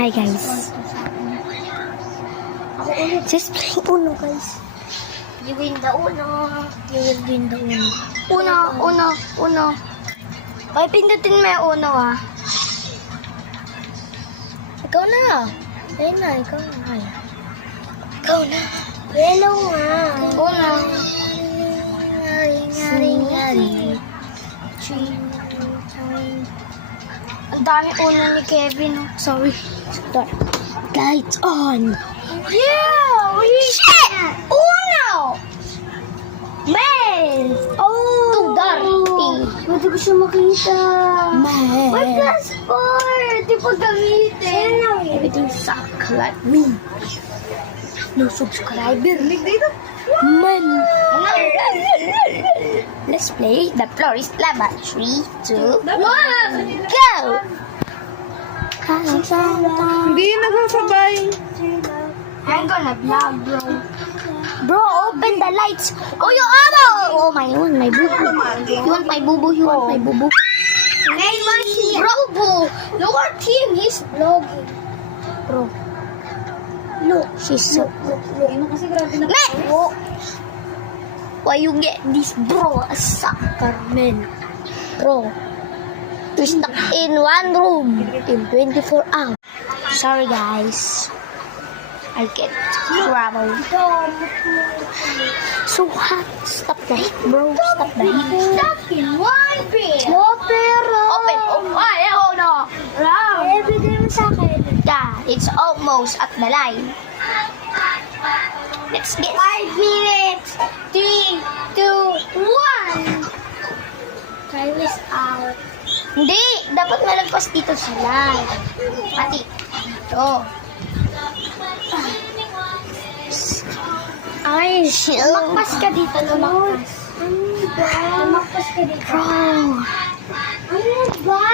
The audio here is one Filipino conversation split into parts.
Hi guys. Just play Uno guys. You win the Uno. You will win the Uno. Uno. Ay, pindutin mo yung Uno ah. Ikaw na. Ayun na, ikaw na. Ay. Ikaw na. Hello nga. Uno. Ngari. Ang dami Uno ni Kevin. Oh. Sorry. Lights on. Yeah! Shit! Uno! Man! Oh! Too dirty. Pwede ko siya makita. Man. What plus 4? Di pa gamitin. Everything suck like me. No subscriber. Man. Let's play. The floor is lava. 3, 2, 1, go! Hindi nagsasabay. I'm gonna vlog, bro. Bro, open the lights. Oh, your ammo! Oh, my boo-boo. You want my boo-boo? Hey, bro, boo. Look at him. He's vlogging. Bro. Look, she's so... Man! Oh. Why you get this, bro? A sucker, man. Bro. We're stuck in one room in 24 hours. Sorry guys. I get trouble. So hot. Stop the heat, bro. Stop the heat. Stuck in one bed. Pero... Open. Oh, ay, oh, no. Bigay mo sa akin. Yeah, it's almost at the line. Let's get 5 minutes. 3, 2, 1. Time is out. Hindi, dapat malagpas dito sa line. Pati. Ito. Ay, Lumakpas ka dito, lumakpas. Lumakpas ka dito. bro. Ano ba?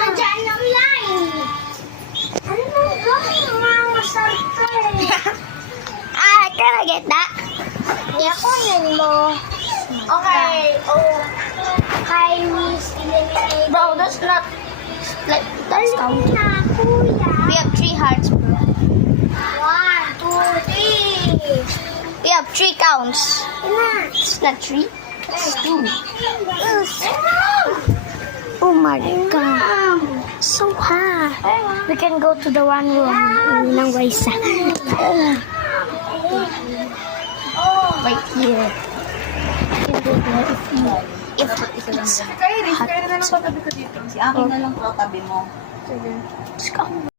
Nandiyan yung line. Ano ba? Mga masarta eh. Can I get that? Yakunin mo. Okay. Oh. Kay Miss eliminate. Bro, that's not... Like, that's count. Na, kuya. We have 3 hearts, bro. 1, 2, 3. We have 3 counts. It's not 3. It's 2. Oh my god. So hot. We can go to the one room. Hindi nang waisa. Right here. If it's Kaya na lang katabi ko dito. Si Akin na lang katabi mo. Sige.